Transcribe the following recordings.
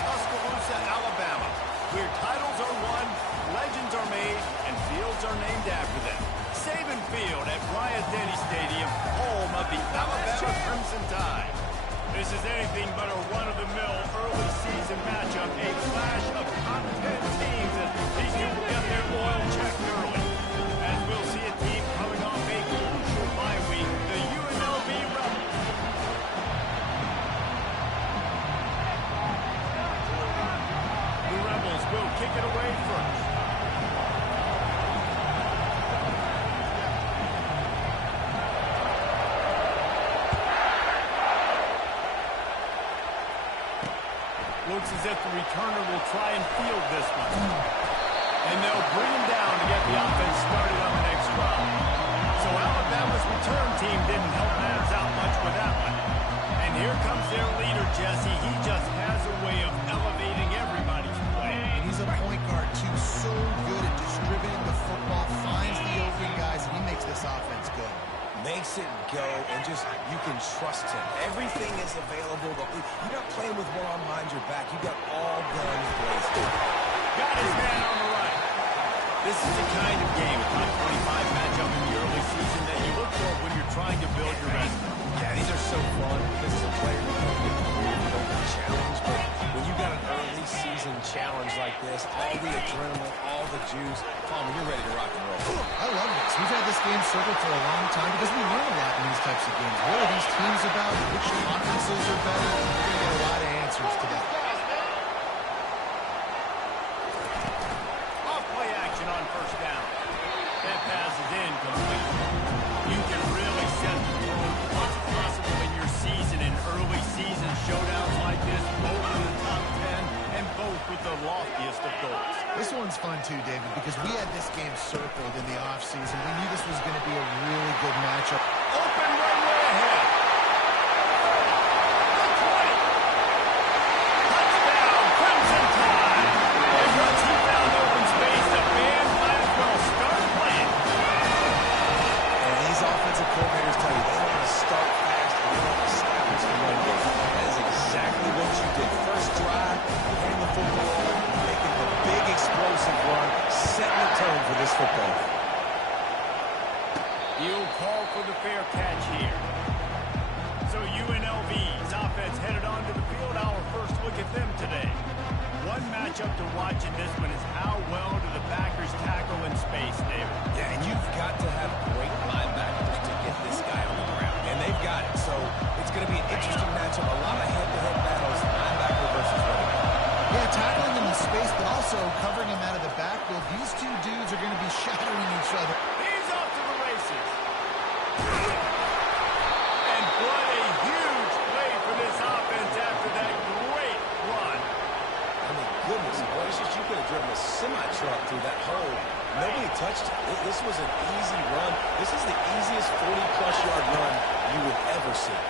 Tuscaloosa, Alabama, where titles are won, legends are made, and fields are named after them. Saban Field at Bryant-Denny Stadium, home of the Alabama Crimson Tide. This is anything but a run-of-the-mill early season matchup, a clash of top 10 teams that these two will get their oil checked early. As we'll see a team coming off a crucial bye week, the UNLV Rebels. The Rebels will kick it away first. Looks as if the returner will try and field this one. And they'll bring him down to get the offense started on the next drive. So Alabama's return team didn't help matters out much with that one. And here comes their leader, Jesse. He just has a way of elevating everybody's play. And he's a point guard, too. So good at distributing the football, finds the open guys, and he makes this offense go. Makes it go, and just, you can trust him. Everything is available. You're not playing with one arm behind your back. You got all guns blazing. Got his man on the right. This is the kind of game, a top 25 matchup in the early season that you look for when you're trying to build your resume. Yeah, these are so fun. This is a player you don't get challenged, but when you got an early season challenge like this, all the adrenaline, all the juice, Palmer, you're ready to rock and roll. I love this. We've had this game circled for a long time because we learn a lot in these types of games. What are these teams about? Which offenses are better? We're going to get a lot of answers to that. Off-play action on first down. That pass is incomplete. You can really set the tone for what's possible in your season in early season showdowns like this, both in the top 10 and both with the loftiest of goals. This one's fun too, David, because we had this game circled in the offseason. We knew this was going to be a really good matchup. Open runway ahead. The 20. Touchdown, Crimson Tide. And once he found open space, the band might as well start playing. And these offensive coordinators tell you they want to start fast and they want to establish the run game. That is exactly what you did. First drive, hand the football, making the big explosive run, setting the tone for this football game. You'll call for the fair catch here. So UNLV's offense headed onto the field. Our first look at them today. One matchup to watch in this one is how well do the backers tackle in space, David. Yeah, and you've got to have great linebackers to get this guy on the ground. And they've got it. So it's going to be an interesting matchup. A lot of head-to-head battles, linebacker versus running back. Yeah, tackling him in space, but also covering him out of the backfield. These two dudes are going to be shadowing each other. He's off to the races. And what a huge play for this offense after that great run. I mean, goodness gracious, you could have driven a semi-truck through that hole. Nobody touched it. This was an easy run. This is the easiest 40-plus yard run you would ever see.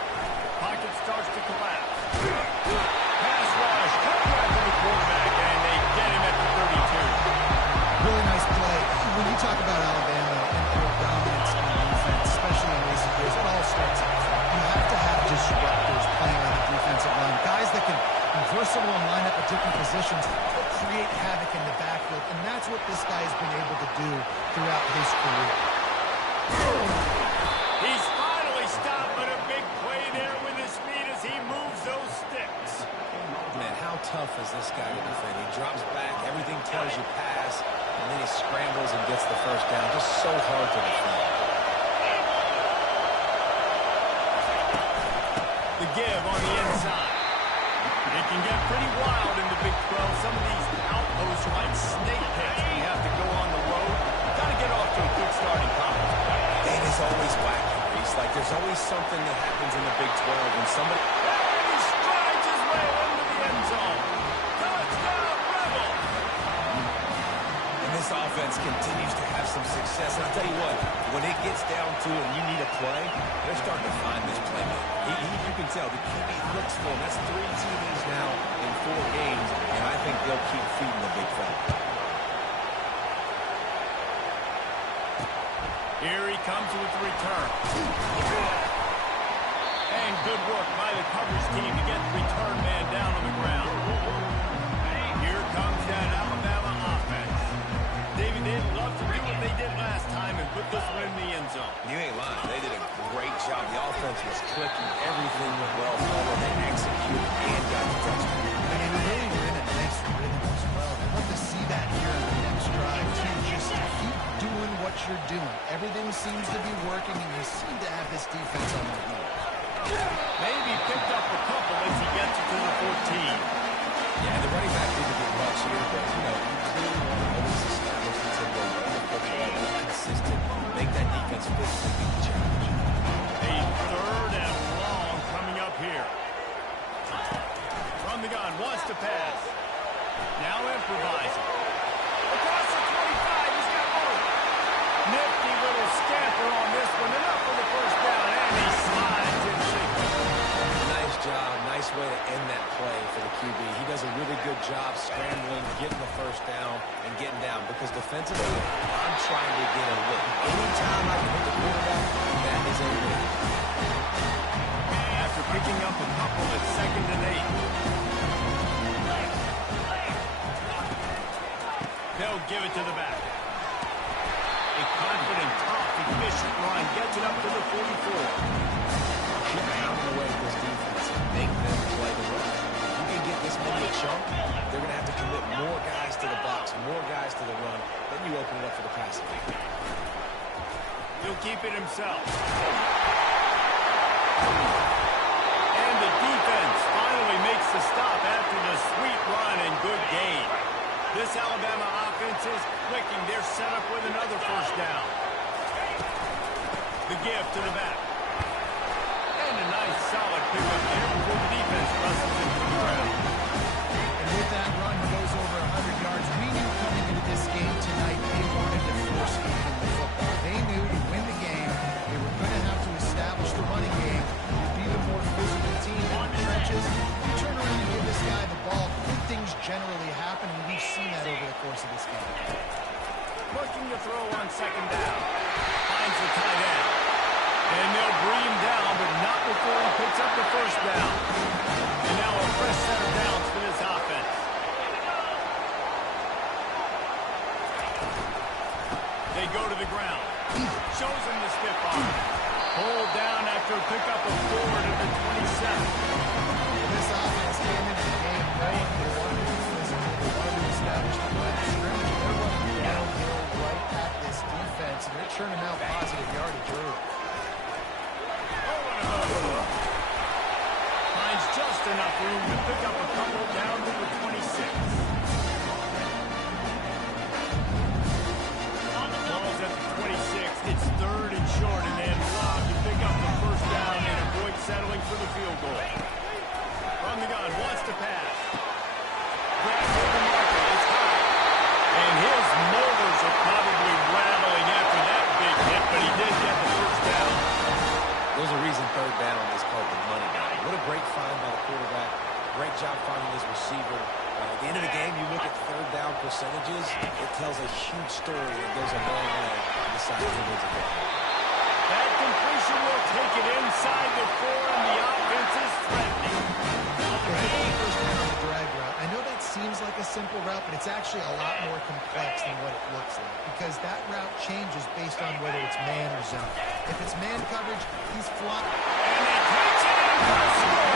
Pocket starts to collapse. Pass rush, cut back to the quarterback, and they get him at the 32. Really nice play. When you talk about Alabama and their dominance on defense, especially in recent years, it all starts out front. You have to have disruptors playing on the defensive line, guys that can be versatile and line up at different positions, but create havoc in the backfield, and that's what this guy has been able to do throughout his career. He's finally stopped, but a big play there with his feet as he moves those sticks. Man, how tough is this guy to defend? He drops back, everything tells you pass, and then he scrambles and gets the first down. Just so hard to defend. The give on the inside. It can get pretty wild in the Big 12. Some of these outposts are like snake pits when you have to go on the road. Got to get off to a good start in college. And it's always wacky, Reese. Like, there's always something that happens in the Big 12 when somebody... And he strides his way into the end zone. Touchdown, Rebels! And this offense continues to have some success. And I'll tell you what, when it gets down to it and you need a play, they're starting to find this playmaker. You can tell the QB looks for him. That's 3 TDs now in 4 games, and I think they'll keep feeding the big fella. Here he comes with the return. And good work by the coverage team to get the return man down on the ground. put this one in the end zone. You ain't lying. They did a great job. The offense was clicking. Everything went well for them. They executed and got the touchdown. And they really were in a nice rhythm as well. I'd love to see that here in the next drive, too. Just keep doing what you're doing. Everything seems to be working, and you seem to have this defense on their heels. Maybe picked up a couple as he gets it to the 14. Yeah, the running back didn't get much here, but, you know, you clearly want to always establish the tempo, run the football, be consistent, make that defense physically be the challenge. A third and long coming up here. From the gun, wants to pass. Now improvising. Across the 25, he's got more. Nifty little scamper on this one, enough for the first down, and he slides in safely. Nice job, nice way to end that play for the QB. He does a really good job scrambling, getting the first down, and getting down. Because defensively, I'm trying to get a look. Anytime I can hit the quarterback, that is a win. After picking up a couple at 2nd and 8. They'll give it to the back. A confident, tough, efficient run gets it up to the 44. Keep pounding away at this defense and make them play the run. If you can get this many a chunk, they're going to have to commit more guys to the box, more guys to the run. Then you open it up for the passing game. He'll keep it himself. And the defense finally makes the stop after the sweet run and good gain. This Alabama offense is clicking. They're set up with another first down. The give to the back. And a nice solid pickup there before the defense wrestles him to the ground. And with that run, he goes over 100 yards. We knew coming into this game tonight they wanted to force feed him the football. They knew to win the game, they were going to have to establish the running game, to be the more physical team in the trenches. You turn around and give this guy the ball, good things generally happen, and we've seen that over the course of this game. Looking to throw on 2nd down. Finds the tight end. And they'll bring him down, but not before he picks up the first down. And now a fresh set of downs for this offense. They go to the ground. Shows him the stiff arm. Pulled down after a pickup of 4 to the 27. This offense came into the game knowing they wanted to be physical. They wanted to establish the line of scrimmage. They're running downhill right at this defense, and they're churning out positive yardage early. Finds just enough room to pick up a couple down to the 26. Ball's at the 26. It's 3rd and short, and they have allowed to pick up the first down and avoid settling for the field goal. From the gun, wants to pass. Grabs for the marker, it's high. And his motors are probably rattling after that big hit, but he did get the first down. There's a reason 3rd down is called the money down. What a great find by the quarterback. Great job finding his receiver. At the end of the game, you look at 3rd down percentages, it tells a huge story that goes a long way on the side of the wins of it. That completion will take it inside the 4, and the offense is threatening. First down on the drag route. I know that seems like a simple route, but it's actually a lot more complex than what it looks like, because that route changes based on whether it's man or zone. If it's man coverage, he's flying. And they catch it in for a score.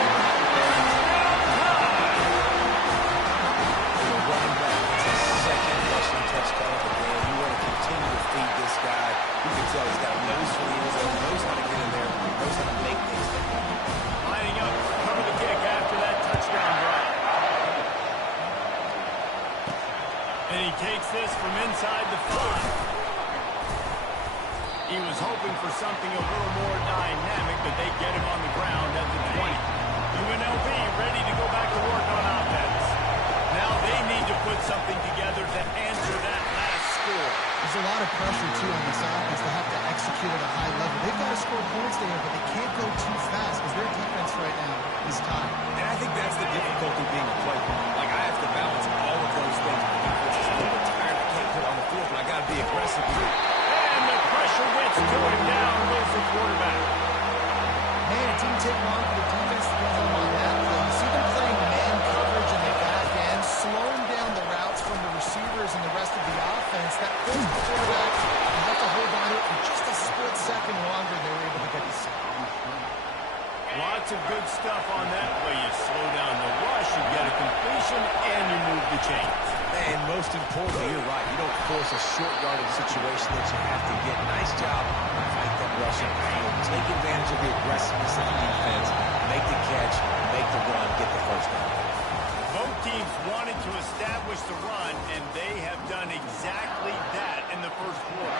The running back gets his 2nd rushing touchdown of the game. You want to continue to feed this guy. You can tell he's got a nose for the end zone, knows how to get in there, knows how to make things happen. Lining up to cover the kick after that touchdown drive. And he takes this from inside the 5. He was hoping for something a little more dynamic, but they get him on the ground at the 20. UNLV ready to go back to work on offense. Now they need to put something together to answer that last score. There's a lot of pressure, too, on this offense to have to execute at a high level. They've got to score points there, but they can't go too fast because their defense right now is tied. And I think that's the difficulty being a play caller. Like, I have to balance all of those things. My defense is a little bit tired. I can't put on the field, but I got to be aggressive. And the pressure gets to him. Down goes the quarterback. Man, it didn't take long for the defense to get home on that play. You see them playing man coverage in the back end, slowing down the routes from the receivers and the rest of the offense. That puts the quarterback. You have to hold on to it and Lots of good stuff on that way. You slow down the rush, you get a completion, and you move the chains. And most importantly, you're right. You don't force a short yardage situation that you have to get. Nice job. Fight that rushing field. Take advantage of the aggressiveness of the defense. Make the catch, make the run, get the first down. Both teams wanted to establish the run, and they have done exactly that in the first quarter.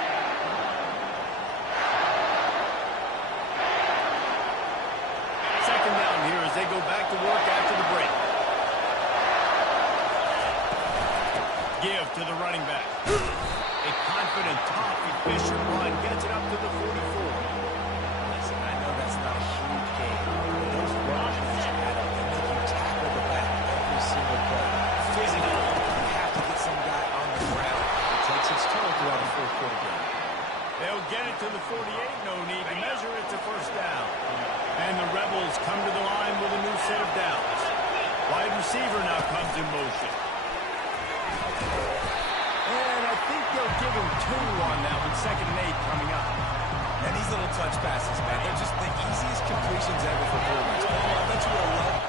Second down here as they go back to work after the break. Give to the running back. A confident, tough, efficient run gets it up to the 44. Listen, I know that's not a huge game, but those runs add up. They make you tackle the back every single play. Physically, you have to get some guy on the ground. It takes its toll throughout the fourth quarter game. They'll get it to the 48. No need to measure. It's a first down. And the Rebels come to the line with a new set of downs. Wide receiver now comes in motion. And I think they'll give him 2 on that with 2nd and 8 coming up. And these little touch passes, man, they're just the easiest completions ever for quarterbacks. I bet you will love.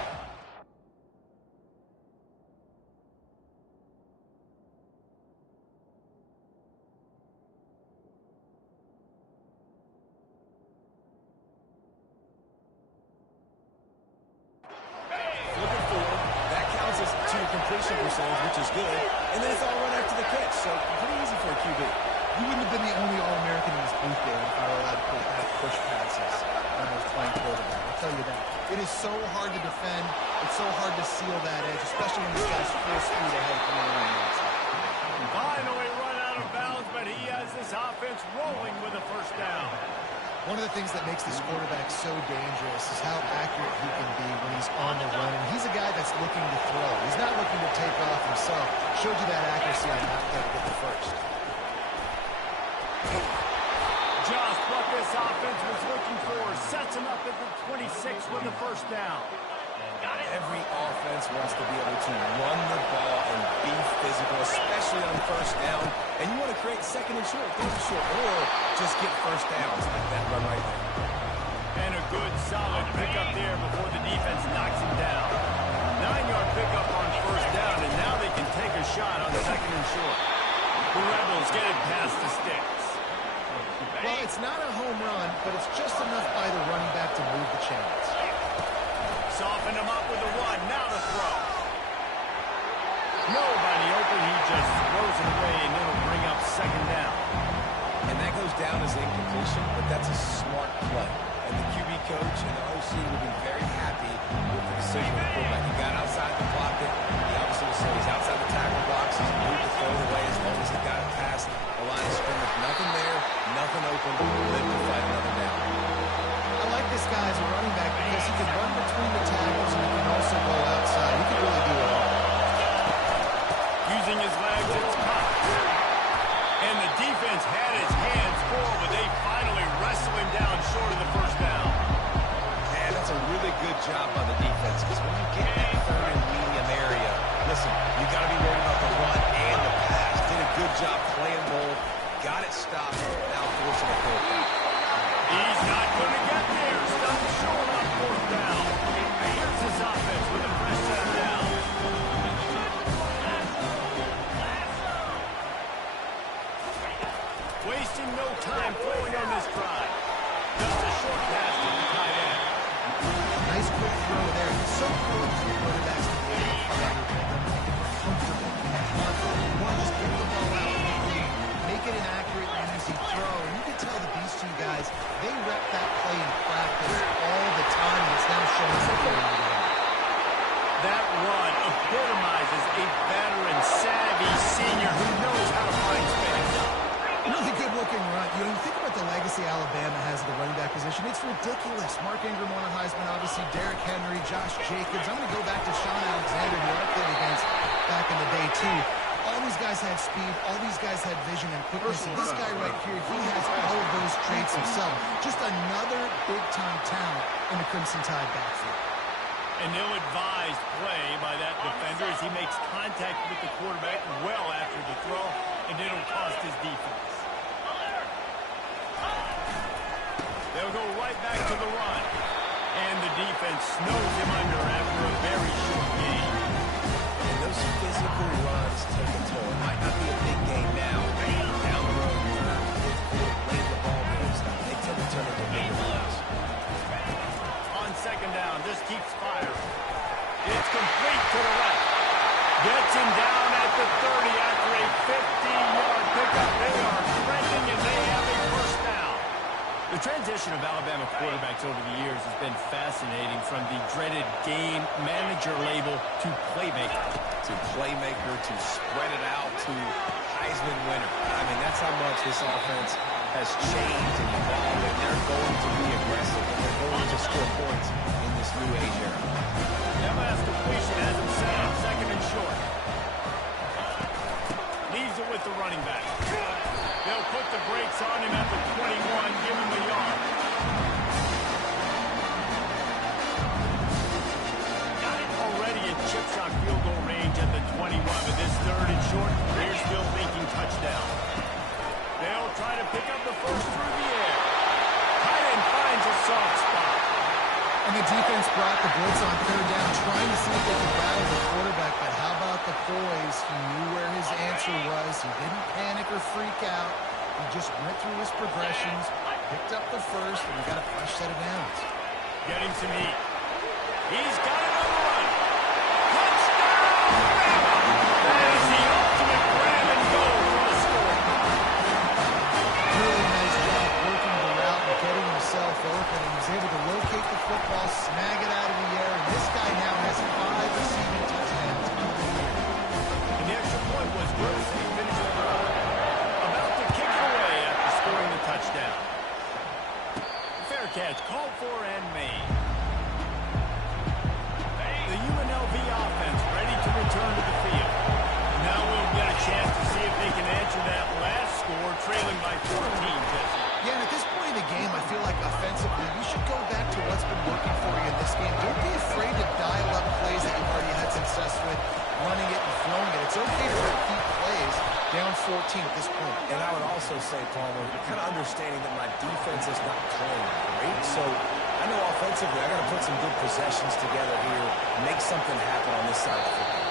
Looking forward, that counts as 2 completion percentage, which is good. And then it's all run after the catch, so pretty easy for a QB. You wouldn't have been the only All-American in this booth game if I were allowed to have push passes when I was playing quarterback. I'll tell you that. It is so hard to defend. It's so hard to seal that edge, especially when this guy's full speed ahead from the outside. Finally run out of bounds, but he has this offense rolling with a first down. One of the things that makes this quarterback so dangerous is how accurate he can be when he's on the run. And he's a guy that's looking to throw. He's not looking to take off himself. Showed you that accuracy on that play to get the first. Just what this offense was looking for. Sets him up at the 26 with the first down. Every offense wants to be able to run the ball and be physical, especially on first down. And you want to create 2nd and short, 3rd and short, or just get first downs like that run right there. And a good, solid pickup there before the defense knocks him down. 9-yard pickup on first down, and now they can take a shot on 2nd and short. The Rebels get it past the sticks. Well, it's not a home run, but it's just enough by the running back to move the chains. Soften him up with a run, now to throw. Nobody open, he just throws it away, and it'll bring up 2nd down. And that goes down as incompletion, but that's a smart play. And the QB coach and the OC will be very happy with the decision of the quarterback. He got outside the pocket. He obviously was saying he's outside the tackle box. He's moved to throw it away as long as he got it past the line of scrimmage. Nothing there, nothing open. Live to fight another down. I like this guy as a running back because he can run between the tackles and he can also go outside. He can really do it all. Using his legs, it's caught. And the defense had his hands full, but they finally wrestle him down short of the first down. And that's a really good job by the defense because when you get that 3rd and medium area, listen, you got to be worried about the run and the pass. Did a good job playing both. Got it stopped. Now forcing a 4th down. He's not going to get there. Stopped short on 4th down. Here's his offense with a fresh set of downs. Wasting no time throwing on this drive. Just a short pass to the tight end. Nice quick throw there. It's so good for quarterbacks to be able to find their rhythm, comfortable, and confident. You want to just get the ball out quickly, make it an accurate and easy throw. And you can tell that these 2 guys, they rep that play in practice all the time, and it's now showing up here in the game. That run epitomizes a veteran, savvy senior who knows how to find space. Really good-looking run. You know, you think about the legacy Alabama has at the running back position. It's ridiculous. Mark Ingram won a Heisman, obviously. Derrick Henry, Josh Jacobs. I'm going to go back to Sean Alexander, who I played against back in the day, too. All these guys had speed. All these guys had vision and quickness. And this guy right here, he has all of those traits himself. Just another big-time talent in the Crimson Tide backfield. An ill-advised play by that defender as he makes contact with the quarterback well after the throw, and it'll cost his defense. They'll go right back to the run. And the defense snows him under after a very short game. And those physical runs take a toll. It might not be a big game now. Down the road, third, fourth quarter, late in the ball games, they tend to turn into bigger runs. On second down, just keeps firing. It's complete to the left. Gets him down at the 30 after a 15-yard pickup. They are trending, and they have a first down. The transition of Alabama quarterbacks over the years has been fascinating, from the dreaded game manager label to playmaker. To playmaker, to spread it out, to Heisman winner. I mean, that's how much this offense has changed and evolved, and they're going to be aggressive, and they're going to score points in this new age era. That last completion has him set up second and short. Leaves it with the running back. They'll put the brakes on him at the 21, give him the yard. Already in chip shot field goal range at the 21, but this third and short, they're still thinking touchdown. They'll try to pick up the first through the air. Tight end finds a soft spot. And the defense brought the blitz on third down, trying to see if they could rattle the quarterback. But how about the poise? He knew where his answer was. He didn't panic or freak out. He just went through his progressions, picked up the first, and he got a fresh set of downs. Getting some heat. He's got it on the run. Touchdown! That is the ultimate grab and go for the score. Really nice job working the route and getting himself open. And was able to locate the football, snag it out of the air, and this guy now has 5 receiving touchdowns on the year. And the extra point was good as he finished the drive. About to kick it away after scoring the touchdown. Fair catch, called for and made. The UNLV offense ready to return to the field. Now we'll get a chance to see if they can answer that last score, trailing by 14, Jesse. Yeah, and at this point in the game, I feel like offensively, you should go back to what's been working for you in this game. Don't be afraid to dial up plays that you've already had success with, running it and throwing it. It's okay to repeat plays down 14 at this point. And I would also say, Palmer, you're kind of understanding that my defense is not playing great. So I know offensively I got to put some good possessions together here, make something happen on this side of the football.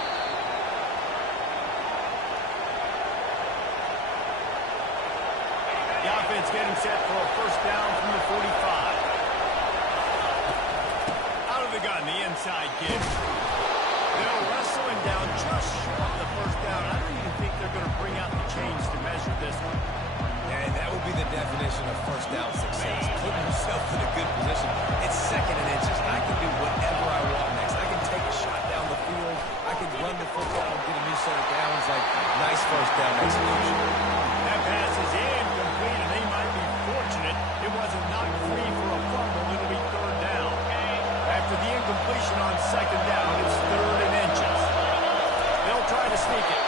The offense getting set for a first down from the 45. Out of the gun, the inside kid. They'll wrestle him down just short of the first down. I don't even think they're going to bring out the chains to measure this one. And that would be the definition of first down success. Putting yourself in a good position. It's second and inches. I can do whatever I want next. I can take a shot down the field. I can run the football and get a new set of downs. Like, nice first down execution. That pass is incomplete, and they might be fortunate it wasn't knocked free for a fumble. It'll be third down. After the incompletion on second down, it's third and inches. They'll try to sneak it.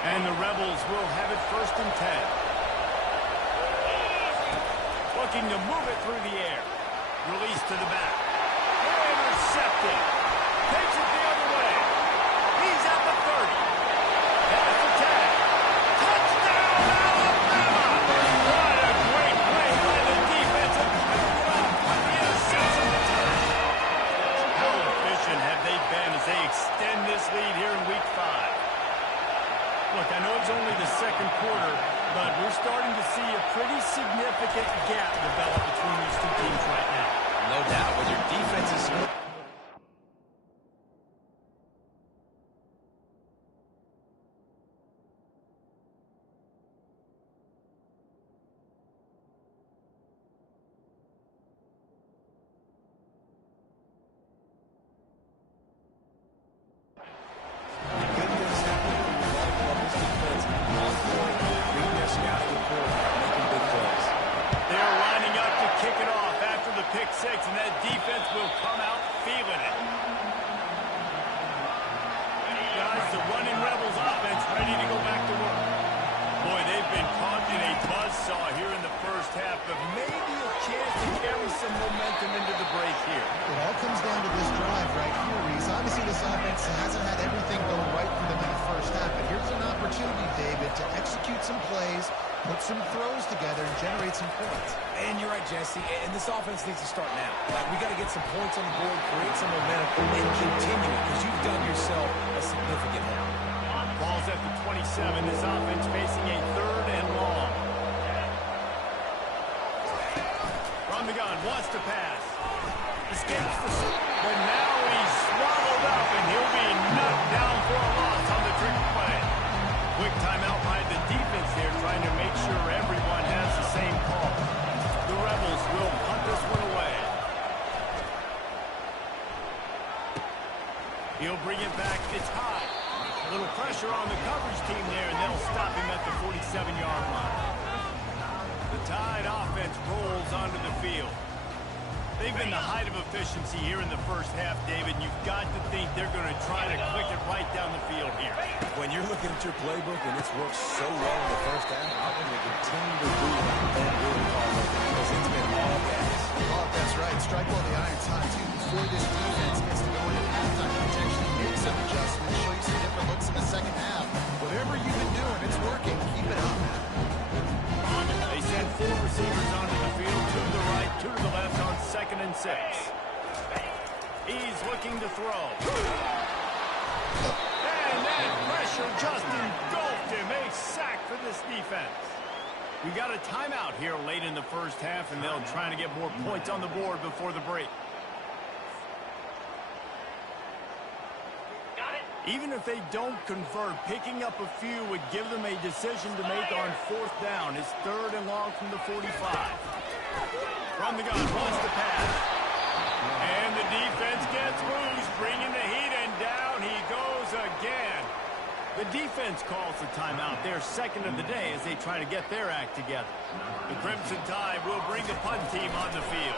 And the Rebels will have it first and 10. Looking to move it through the air. Release to the back. Intercepted. Takes it the other way. He's at the 30. At the 10. Touchdown, Alabama! What a great play by the defense. And backed it up with the interception return. How efficient have they been as they extend this lead here in Week 5? Look, I know it's only the second quarter, but we're starting to see a pretty significant gap develop between these two teams right now. No doubt. When your defense is... Pick six, and that defense will come out feeling it. Guys, the running Rebels offense ready to go back to work. Boy, they've been caught in a buzzsaw here in the first half, but maybe a chance to carry some momentum into the break here. It all comes down to this drive right here, Reese. Obviously, this offense hasn't had everything go right for them in the first half, but here's an opportunity, David, to execute some plays. generate some points. And you're right, Jesse, and this offense needs to start now. Like, we got to get some points on the board, create some momentum, and continue it, because you've done yourself a significant harm. Ball's at the 27. This offense facing a 3rd and long. From the gun, wants to pass. Escapes the... But now he's swallowed up, and he'll be knocked down for a loss on the trick play. Quick timeout by the defense here, trying to make sure everyone has the same call. The Rebels will punt this one away. He'll bring it back. It's high. A little pressure on the coverage team there, and they'll stop him at the 47-yard line. The Tide offense rolls onto the field. They've been the height of efficiency here in the first half, David. You've got to think they're going to try to click it right down the field here. When you're looking at your playbook and it's worked so well in the first half, I'm going to continue to do that really hard because it's been all gas. Oh, that's right. Strike while the iron's hot, too. Before this defense gets to go into halftime, potentially make some adjustments, show you some different looks in the second half. Whatever you've been doing, it's working. Keep it up, man. They send 4 receivers onto the field, 2 to the right, 2 to the left on 2nd and 6. He's looking to throw. And that pressure just engulfed him. A sack for this defense. We got a timeout here late in the first half, and they'll try to get more points on the board before the break. Even if they don't convert, picking up a few would give them a decision to make on 4th down. It's 3rd and long from the 45. From the gun, wants to pass. And the defense gets loose, bringing the heat, and down he goes again. The defense calls the timeout, their 2nd of the day, as they try to get their act together. The Crimson Tide will bring the punt team on the field.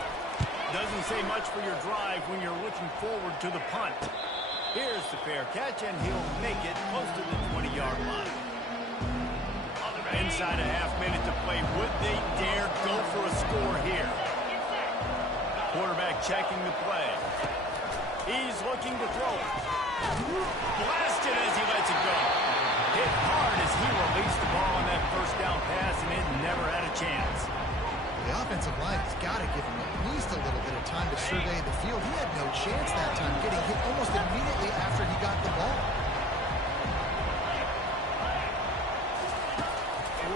Doesn't say much for your drive when you're looking forward to the punt. Here's the fair catch, and he'll make it close to the 20-yard line. Inside a half minute to play. Would they dare go for a score here? Quarterback checking the play. He's looking to throw it. Blasted as he lets it go. Hit hard as he released the ball on that 1st down pass, and it never had a chance. The offensive line has got to give him at least a little bit of time to survey the field. He had no chance that time, getting hit almost immediately after he got the ball.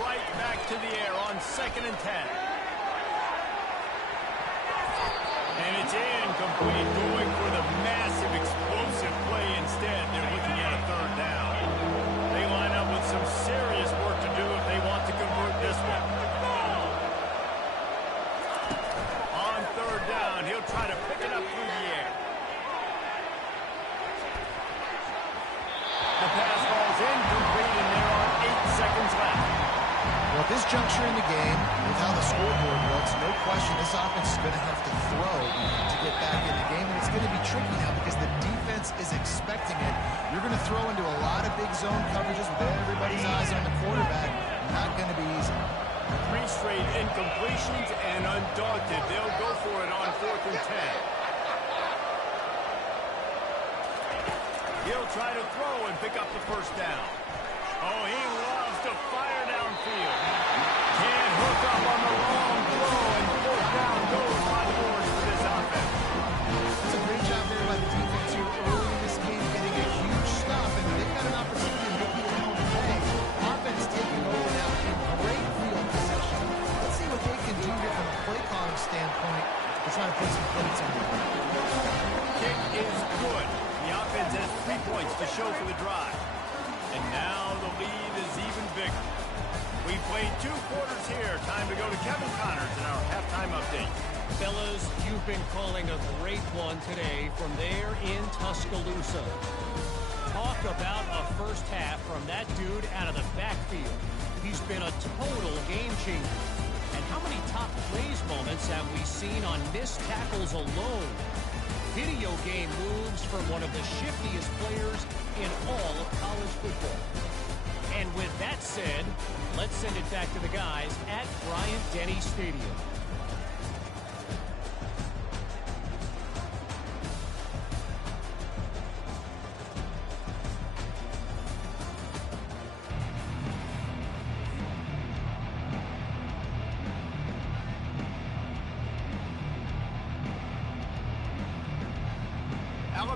Right back to the air on 2nd and 10. And it's incomplete, going for the massive explosive play instead. They're looking at a 3rd down. They line up with some serious work to do if they want to convert this one. On 3rd down, he'll try to pick it up through the air. The pass falls incomplete, and there are 8 seconds left. Well, at this juncture in the game, with how the scoreboard looks, no question this offense is going to have to throw to get back in the game, and it's going to be tricky now because the defense is expecting it. You're going to throw into a lot of big zone coverages with everybody's eyes on the quarterback. Not going to be easy. 3 straight incompletions, and undaunted, they'll go for it on 4th and 10. He'll try to throw and pick up the 1st down. Oh, he loves to fire downfield. Can't hook up on the long throw, and 4th down goes by the boards for this offense. It's a great job there by the defense here early in this game, getting a huge stop, and they've got an opportunity to make it home today. Offense taking over now in great field position. Let's see what they can do here from a play calling standpoint. They're trying to put some points on the board. Kick is good. The offense has 3 points to show for the drive. And now the lead is even bigger. We played 2 quarters here. Time to go to Kevin Connors in our halftime update. Fellas, you've been calling a great one today from there in Tuscaloosa. Talk about a first half from that dude out of the backfield. He's been a total game changer. And how many top plays moments have we seen on missed tackles alone? Video game moves from one of the shiftiest players in all of college football. And with that said, let's send it back to the guys at Bryant-Denny Stadium.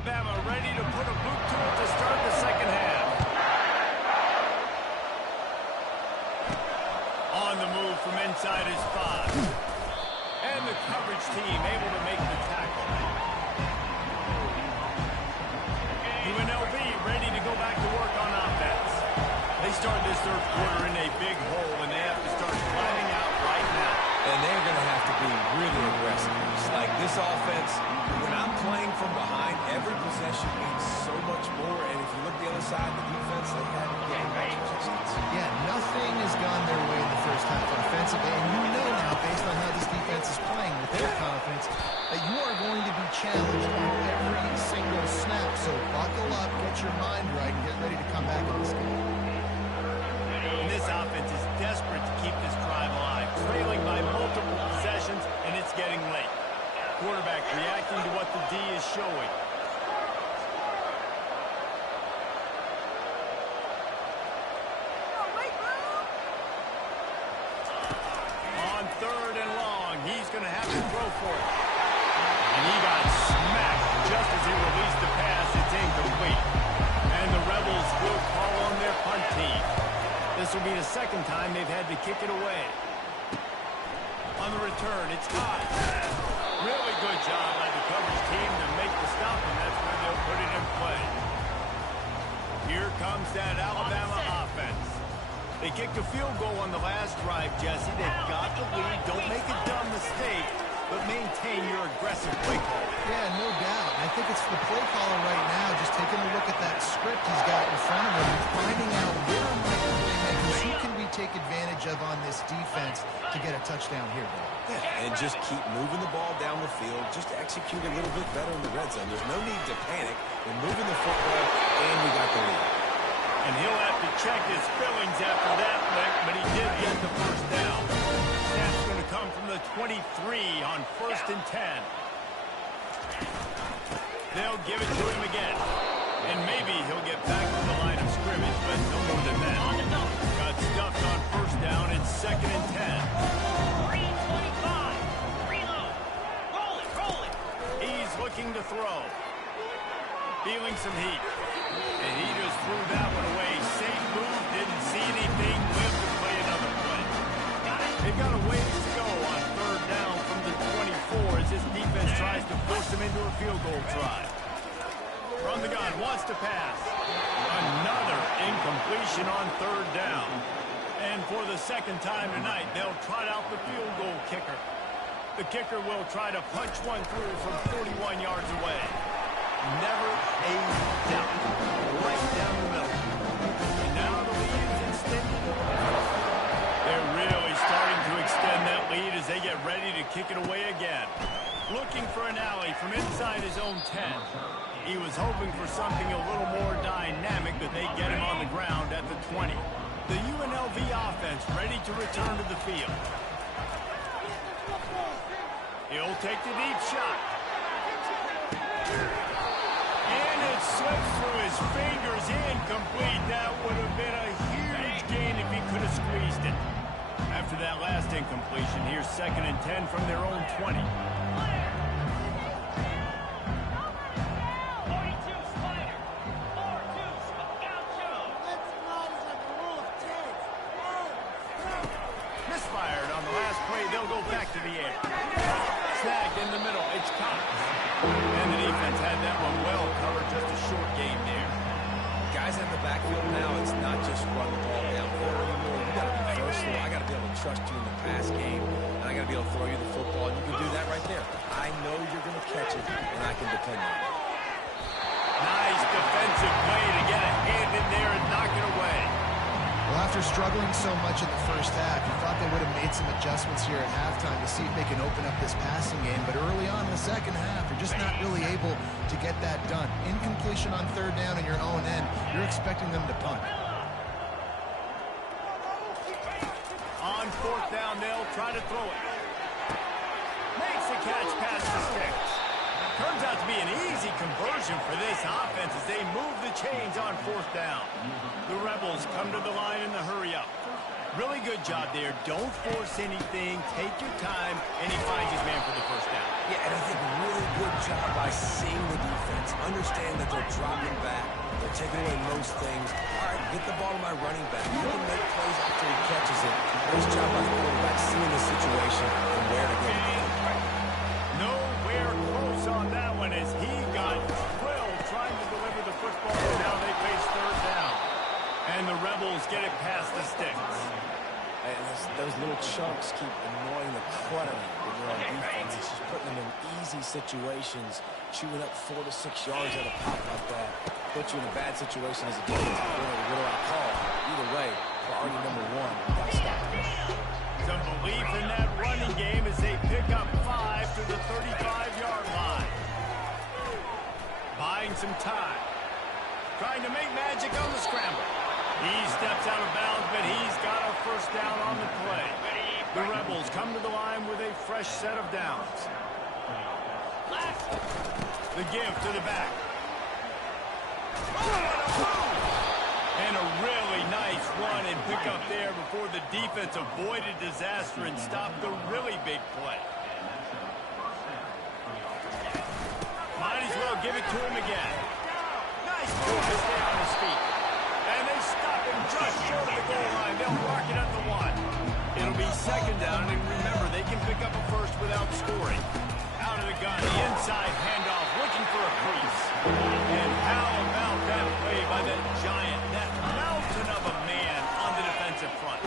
Alabama ready to put a boot to it to start the second half. On the move from inside his 5. And the coverage team able to make the tackle. UNLV ready to go back to work on offense. They start this third quarter in a big hole, and they have to start climbing out right now. And they're going to have to be really aggressive. It's like this offense, when I'm playing from behind, every possession means so much more. And if you look the other side, the defense, they haven't gained much resistance. Yeah, nothing has gone their way in the first half offensively. And you know now, based on how this defense is playing with their confidence, that you are going to be challenged on every single snap. So buckle up, get your mind right, and get ready to come back in this game. And this offense is desperate to keep this drive alive, trailing by multiple possessions, and it's getting late. Quarterback reacting to what the D is showing. On third and long, he's going to have to throw for it. And he got smacked just as he released the pass. It's incomplete. And the Rebels will call on their punt team. This will be the second time they've had to kick it away. On the return, it's high. Really good job by the coverage team to make the stop, and that's where they'll put it in play. Here comes that Alabama offense. They kicked a field goal on the last drive, Jesse. They've got the lead. Don't make a dumb mistake, but maintain your aggressive play call. Yeah, no doubt. I think it's the play caller right now, just taking a look at that script he's got in front of him and finding out where are my playmakers, who can we take advantage of on this defense to get a touchdown here. Yeah, and just keep moving the ball down the field. Just execute a little bit better in the red zone. There's no need to panic. We're moving the football, and we got the lead. And he'll have to check his feelings after that lick, but he did get the first down. Snap's going to come from the 23 on 1st and 10. They'll give it to him again. And maybe he'll get back to the line of scrimmage, but no more than that. Got stuffed on 1st down. It's 2nd and 10. 3:25. Reload. Roll it. He's looking to throw. Feeling some heat. And he just threw that one away. Safe move, didn't see anything, lived to play another play. They've got a ways to go on 3rd down from the 24 as this defense tries to force them into a field goal try. From the gun, wants to pass. Another incompletion on 3rd down. And for the second time tonight, they'll trot out the field goal kicker. The kicker will try to punch one through from 41 yards away. Never a doubt. Right down the middle. And now the lead is extended. They're really starting to extend that lead as they get ready to kick it away again. Looking for an alley from inside his own 10. He was hoping for something a little more dynamic, but they get him on the ground at the 20. The UNLV offense ready to return to the field. He'll take the deep shot. And it slips through his fingers, incomplete. That would have been a huge gain if he could have squeezed it. After that last incompletion, here's 2nd and 10 from their own 20. Misfired on the last play. They'll go back to the air. Snagged in the middle. It's caught. And the defense had that one well covered. Just a short game there. Guys in the backfield now, it's not just run the ball downfield anymore. You got to be versatile. I got to be able to trust you in the pass game, and I got to be able to throw you the football, and you can do that right there. I know you're going to catch it, and I can depend on it. Nice defensive play to get a hand in there and knock it away. Well, after struggling so much in the first half, you thought they would have made some adjustments here at halftime to see if they can open up this passing game. But early on in the second half, they're just not really able to get that done. Incompletion on 3rd down in your own end, you're expecting them to punt. On 4th down, they'll try to throw it. Makes the catch past the sticks. Turns out to be an easy conversion for this offense as they move the chains on fourth down. The Rebels come to the line in the hurry-up. Really good job there. Don't force anything. Take your time, and he finds his man for the first down. Yeah, and I think really good job by seeing the defense, understand that they're dropping back, they're taking away most things. All right, get the ball to my running back. You can make plays after he catches it. Nice job by the quarterback seeing the situation and where to go. Nowhere close on that one as he got drilled trying to deliver the football. Now they face third down. And the Rebels get it past the sticks. And those little chunks keep annoying the crud out of you when you're on defense. It's just putting them in easy situations, chewing up 4 to 6 yards at a pop like that. Put you in a bad situation as a defensive player. What do I call? Either way, priority number one, gotta stop it. Some belief in that running game as they pick up 5 to the 35-yard line. Buying some time. Trying to make magic on the scramble. He steps out of bounds, but he's got a first down on the play. The Rebels come to the line with a fresh set of downs. The give to the back. And a really nice run and pick up there before the defense avoided disaster and stopped the really big play. Might as well give it to him again. Nice move to stay on his feet. And they stop him just short of the goal line. They'll mark it at the 1. It'll be second down, and remember, they can pick up a first without scoring. Out of the gun, the inside handoff, looking for a crease. And how about that play by that giant, that mountain of a man on the defensive front?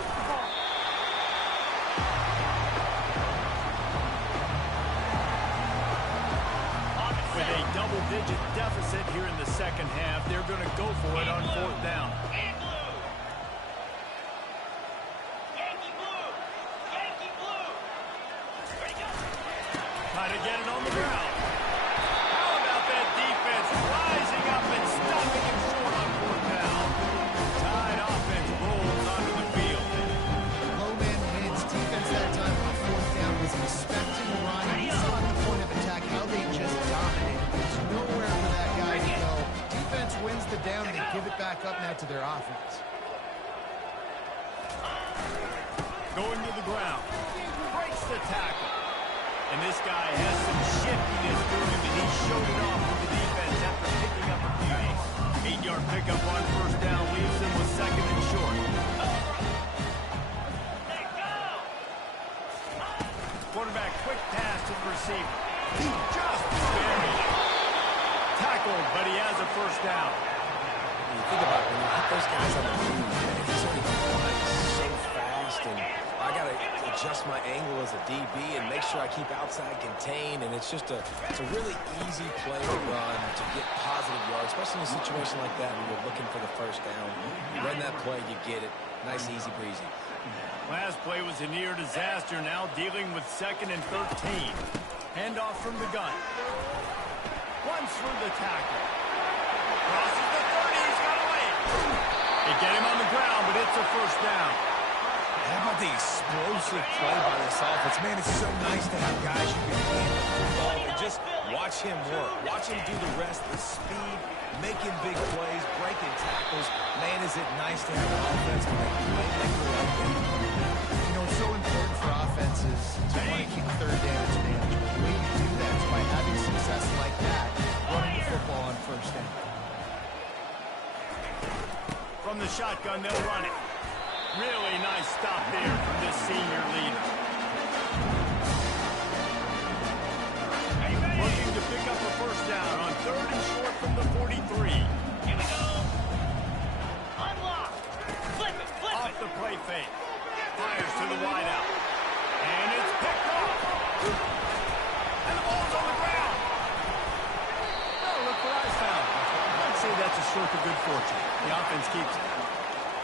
With a double-digit deficit here in the second half, they're going to go for it on fourth down. Trying to get it on the ground. How about that defense rising up and stopping him short on fourth down? Tide offense rolls onto the field. Low man wins. Defense that time on fourth down was expecting to run. He saw at the point of attack how they just dominated. There's nowhere for that guy to go. Defense wins the down and they give it back up now to their offense. Going to the ground. Breaks the tackle. And this guy has some shiftiness to him, and he showed it off with the defense after picking up a few. 8-yard pickup on first down leaves him with second and short. Quarterback, quick pass to the receiver. He just buried it. Tackled, but he has a first down. When you think about it, when you hit those guys on the move, man, he's already flying so fast, and I got to adjust my angle as a DB and make sure I keep outside contained, and it's a really easy play to run to get positive yards, especially in a situation like that when you're looking for the first down. You run that play, you get it. Nice, easy breezy. Last play was a near disaster, now dealing with second and 13. Handoff from the gun. Runs through the tackle. Crosses the 30, he's got away. They get him on the ground, but it's a first down. How about the explosive play by this offense? Man, it's so nice to have guys you can hand the football and just watch him work. Watch him do the rest, the speed, making big plays, breaking tackles. Man, is it nice to have an offense with a playmaker like that. You know, it's so important for offenses to want to keep third downs manageable. The way you do that is by having success like that, running the football on first down. From the shotgun, they'll run it. Really nice stop there from this senior leader. Looking to pick up a first down on third and short from the 43. Here we go. Unlock. Flip it, flip Off it. the play fake. Fires to the wideout. And it's picked off. And the ball's on the ground. Oh, look what I found. I'd say that's a stroke of good fortune. The offense keeps it.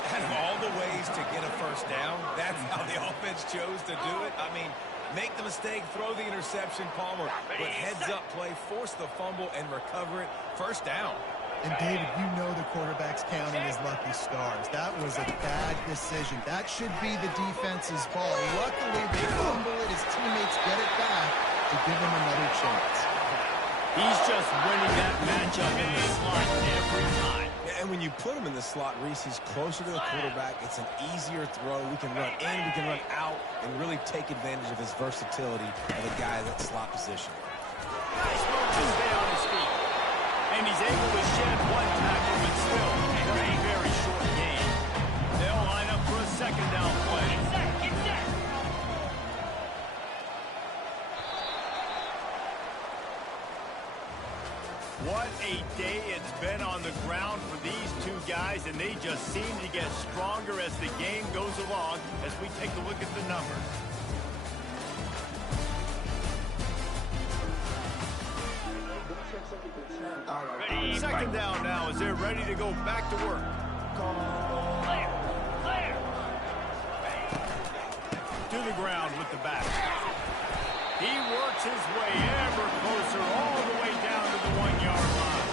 Out of all the ways to get a first down, that's how the offense chose to do it. I mean, make the mistake, throw the interception, Palmer, but heads-up play, force the fumble, and recover it. First down. And, David, you know the quarterback's counting his lucky stars. That was a bad decision. That should be the defense's ball. Luckily, they fumble it. His teammates get it back to give him another chance. He He's just winning that matchup in the slot every time. Yeah, and when you put him in the slot, Reese, he's closer to the quarterback. It's an easier throw. We can run in, we can run out, and really take advantage of his versatility of a guy in that slot position. Nice move to stay on his feet. And he's able to shed one tackle, but still very, very short gain. They'll line up for a second down play. Get set, get set. What a day it's been on the ground for these two guys, and they just seem to get stronger as the game goes along as we take a look at the numbers. Second down now as they're ready to go back to work. Clear, clear. To the ground with the back. He works his way ever closer all the way down to the 1-yard line.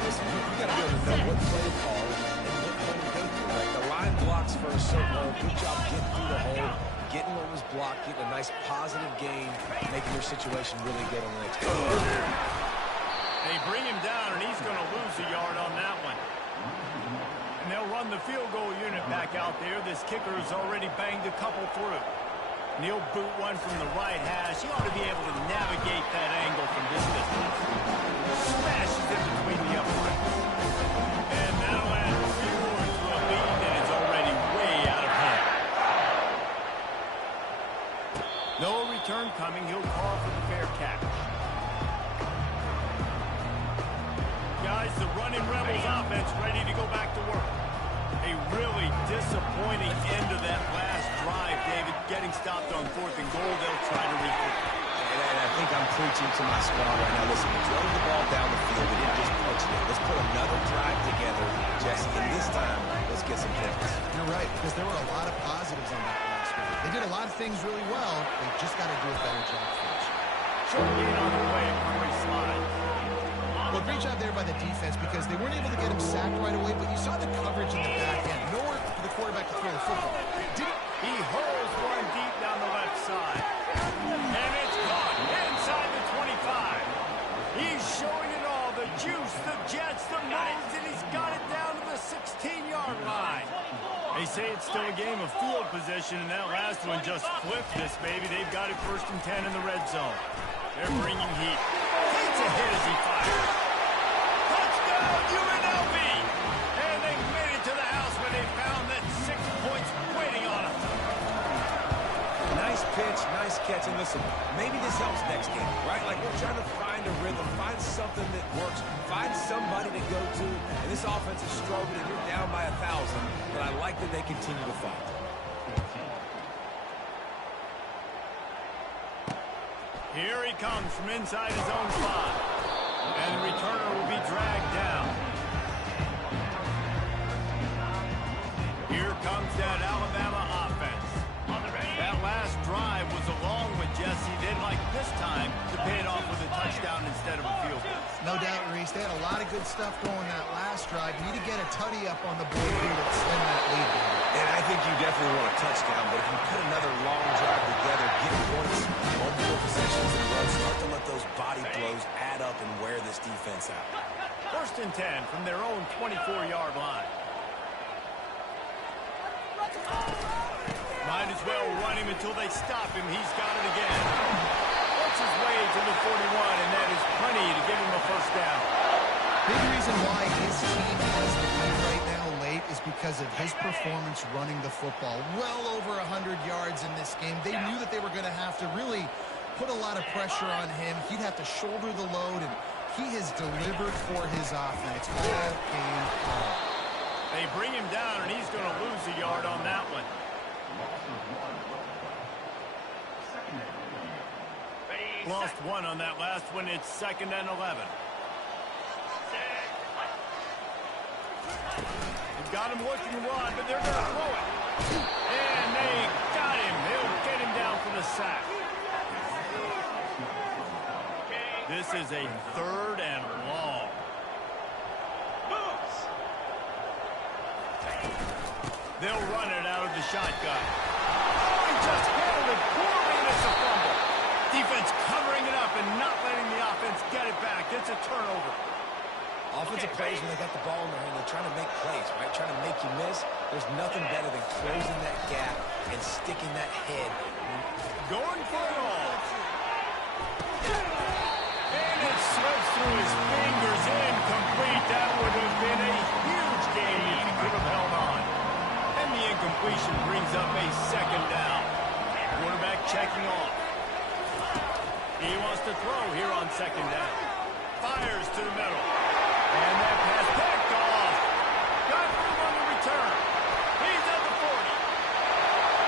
Listen, you got to be able to know what play to call and what play to go through. Right? The line blocks for a certain hole. Good job getting through the hole, getting what was blocked, getting a nice positive gain, making your situation really good on the next play. They bring him down, and he's going to lose a yard on that one. And they'll run the field goal unit back out there. This kicker has already banged a couple through. And he'll boot one from the right hash. He ought to be able to navigate that angle from this distance. Smashes in between the uprights. And that'll add 3 more to a lead that is already way out of hand. No return coming. He'll call for the fair catch. Guys, the running Rebels offense ready to go back to work. A really disappointing end of that last drive, David. Getting stopped on 4th and goal, they'll try to regroup. And I think I'm preaching to my squad right now. Listen, we drove the ball down the field. We didn't just punch it in. Let's put another drive together, Jesse. And this time, let's get some points. You're right, because there were a lot of positives on that last one. They did a lot of things really well. They just got to do a better job finishing. Short gain on the way before he slides. Well, great job there by the defense because they weren't able to get him sacked right away, but you saw the coverage in the back end. Nowhere for the quarterback to throw the football. He hurls one deep down the left side. And it's caught inside the 25. He's showing it all, the juice, the jets, the moves, and he's got it down to the 16-yard line. They say it's still a game of field position, and that last one just flipped this, baby. They've got it 1st and 10 in the red zone. They're bringing heat. Takes a hit as he fires. Touchdown, UNLV! And they made it to the house when they found that 6 points waiting on them. Nice pitch, nice catch. And listen, maybe this helps next game, right? Like we're trying to find a rhythm, find something that works, find somebody to go to. And this offense is struggling, and you're down by 1,000. But I like that they continue to fight. Here he comes from inside his own 5. And the returner will be dragged down. Here comes that Alabama offense. That last drive was a long one, Jesse. They'd like this time to pay it off with a touchdown instead of a field goal. No doubt, Reese. They had a lot of good stuff going that last drive. You need to get a tutty up on the board here to extend that lead. And I think you definitely want a touchdown, but if you put another long drive together, get points, multiple possessions in a row, start to let those body blows add up and wear this defense out. 1st and 10 from their own 24-yard line. Might as well run him until they stop him. He's got it again. Works his way to the 41, and that is plenty to give him a 1st down. Big reason why his team has the lead right now late is because of his performance running the football. Well over 100 yards in this game. They knew that they were going to have to really put a lot of pressure on him. He'd have to shoulder the load, and he has delivered for his offense all game long. They bring him down, and he's going to lose a yard on that one. Lost 1 on that last one. It's 2nd and 11. They've got him looking to run, but they're going to throw it. And they got him. They'll get him down for the sack. This is a 3rd and long. They'll run it out of the shotgun. Oh, he just handled it poorly, and it's a fumble. Defense covering it up and not letting the offense defense get it back. It's a turnover. Offensive players, when they got the ball in their hand, they're trying to make plays, right? Trying to make you miss. There's nothing better than closing that gap and sticking that head. Going for it all. And it slips through his fingers. Incomplete. That would have been a huge game if he could have held on. And the incompletion brings up a second down. Quarterback checking off. He wants to throw here on second down. Fires to the middle. And that pass picked off. Got room on the return. He's at the 40.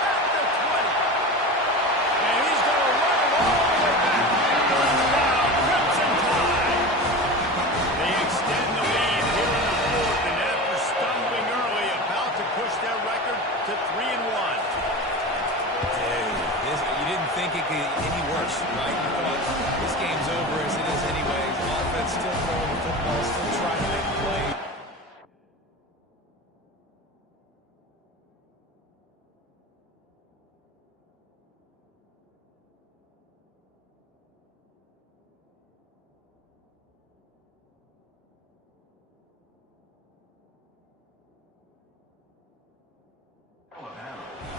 At the 20. And he's going to run it all the way back. Touchdown, Crimson Tide. They extend the lead here in the fourth. And after stumbling early, about to push their record to 3-1. You didn't think it could get any worse, right? You thought this game's over as it is anyway. The offense still throwing the football, still trying to make plays.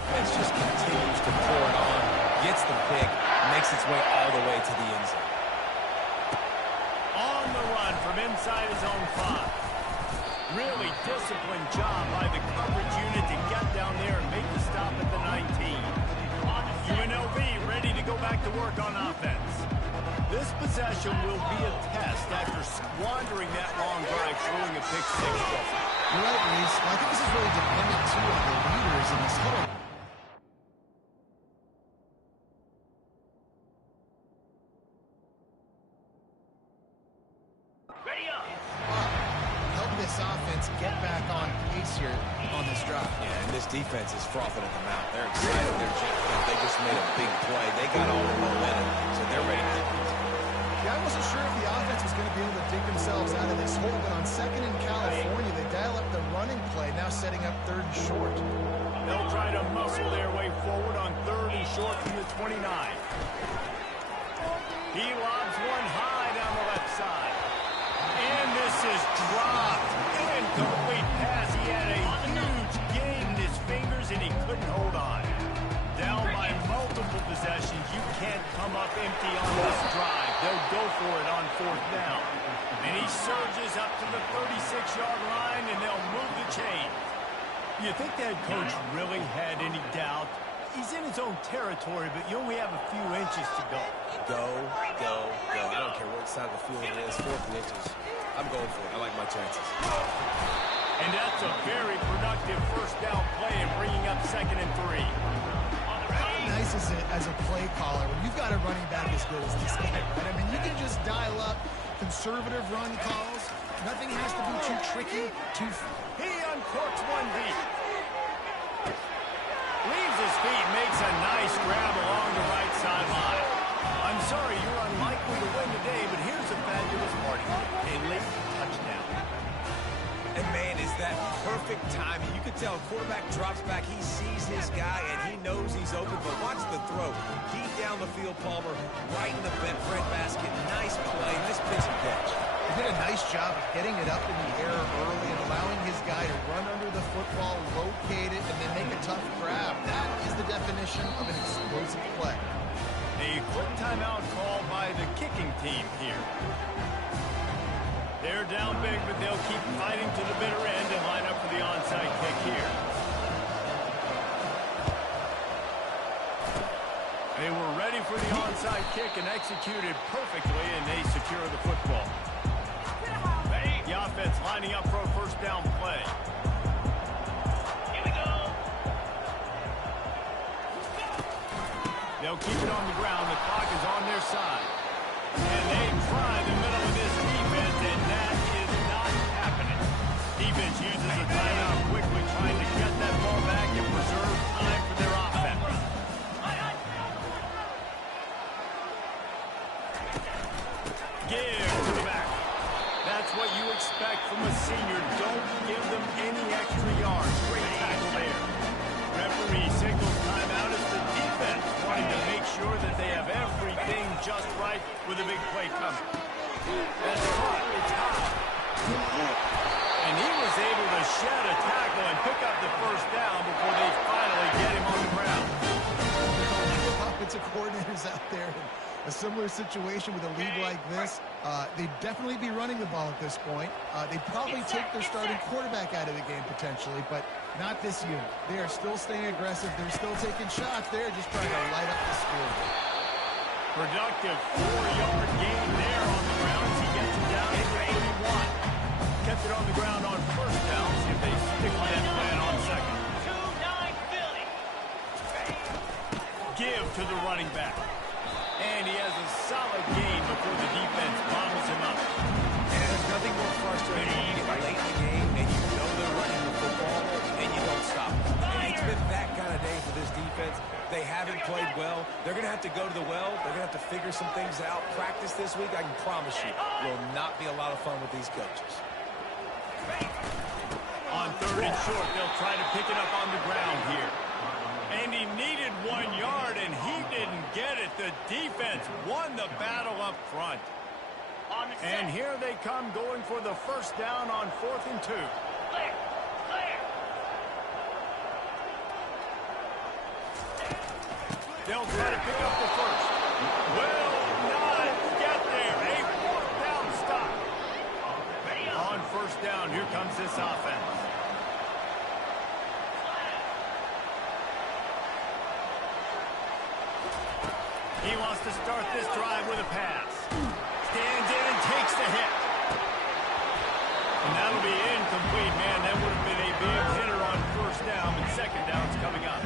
Offense just continues to pour it on, gets the pick, makes its way all the way to the end zone. On the run from inside his own 5. Really disciplined job by the coverage unit to get down there and make the stop at the 19. UNLV ready to go back to work on offense. This possession will be a test after squandering that long drive, throwing a pick 6. You're right, Reese. Well, I think this is really dependent, too, on the leaders in this huddle. Help this offense get back on pace here on this drive. Yeah, and this defense is frothing at the mouth. They're excited. They just made a big play. They got all the momentum, so they're ready to go. Yeah, I wasn't sure if the offense was going to be able to dig themselves out of this hole, but on second in California, they dial up the running play, now setting up third and short. They'll try to muscle their way forward on third and short from the 29. He lobs one high down the left side. And this is dropped. Incomplete pass. He had a huge gain in his fingers, and he couldn't hold on. Down by multiple possessions. You can't come up empty on this drive. They'll go for it on fourth down. And he surges up to the 36-yard line, and they'll move the chain. You think the head coach really had any doubt? He's in his own territory, but you only have a few inches to go. Go. I don't care what side of the field it is, 4th and inches. I'm going for it. I like my chances. And that's a very productive first down play and bringing up 2nd and 3. How nice is it as a play caller when you've got a running back as good as this guy, right? I mean, you can just dial up conservative run calls. Nothing has to be too tricky, too... He uncorks one deep. Leaves his feet, makes a nice grab along the right sideline. I'm sorry, you're unlikely to win today, but here's a fabulous party. A late touchdown. And man, is that perfect timing. You can tell quarterback drops back, he sees his guy, and he knows he's open, but watch the throw. Deep down the field, Palmer, right in the breadbasket. Nice play, nice pitch and catch. He did a nice job of getting it up in the air early and allowing his guy to run under the football, locate it, and then make a tough grab. That is the definition of an explosive play. A quick timeout call by the kicking team here. They're down big, but they'll keep fighting to the bitter end and line up for the onside kick here. They were ready for the onside kick and executed perfectly, and they secure the football. The offense lining up for a first down play. Here we go. They'll keep it on the ground. The clock is on their side. And they try the middle of this defense, and that is not happening. Defense uses a timeout quickly, trying to get that ball back and preserve time for their offense. Give to the back. That's what you expect from a senior. Don't give them any extra yards. Great tackle there. Referee signals timeout as the defense wanting to make sure that they have everything just right with a big play coming. shed a tackle and pick up the first down before they finally get him on the ground. Offensive coordinators out there in a similar situation with a league like this, they'd definitely be running the ball at this point. They'd probably take their starting quarterback out of the game potentially, but not this unit. They are still staying aggressive. They're still taking shots. They're just trying to light up the score. Productive 4-yard gain there on the ground as he gets it down to the 81. Kept it on the ground on first down. See if they stick with that plan on second. 2-9 Philly. Give to the running back. And he has a solid gain before the defense bottles him up. And there's nothing more frustrating when you get late in the game and you know they're running the football and you don't stop them. And it's been that kind of day for this defense. They haven't played well. They're going to have to go to the well. They're going to have to figure some things out. Practice this week, I can promise you, will not be a lot of fun with these coaches. On third and short, they'll try to pick it up on the ground here. And he needed 1 yard, and he didn't get it. The defense won the battle up front. And here they come going for the first down on 4th and 2. Clear. Clear. They'll try to pick up the first. Will not get there. A 4th down stop. On first down, here comes this offense. He wants to start this drive with a pass. Stands in and takes the hit. And that'll be incomplete, man. That would have been a big hitter on first down, and second down's coming up.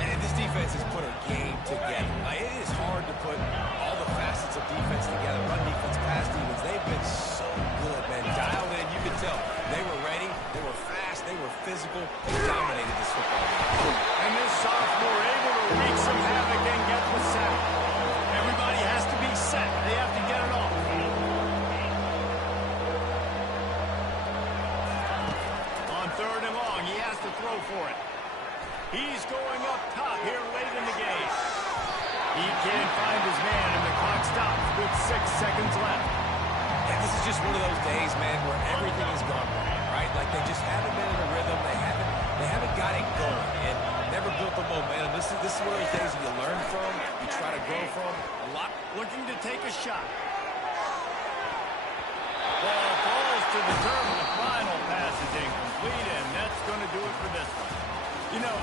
And this defense has put a game together. Like, it is hard to put all the facets of defense together. Run defense, pass defense. They've been so good, man. Dialed in, you can tell. They were ready. They were fast. They were physical. They dominated this football game. And this sophomore able to wreak some havoc and get the sack. Everybody has to be set. They have to get it off. On third and long, he has to throw for it. He's going up top here late in the game. He can't find his man, and the clock stops with 6 seconds left. And this is just one of those days, man, where everything has gone wrong, right? Like, they just haven't been in a rhythm. They haven't got it going and never built the momentum. This is one of those days that you learn from, you try to grow from. A lot Looking to take a shot. Ball falls to the turf. The final pass is incomplete, and that's going to do it for this one. You know,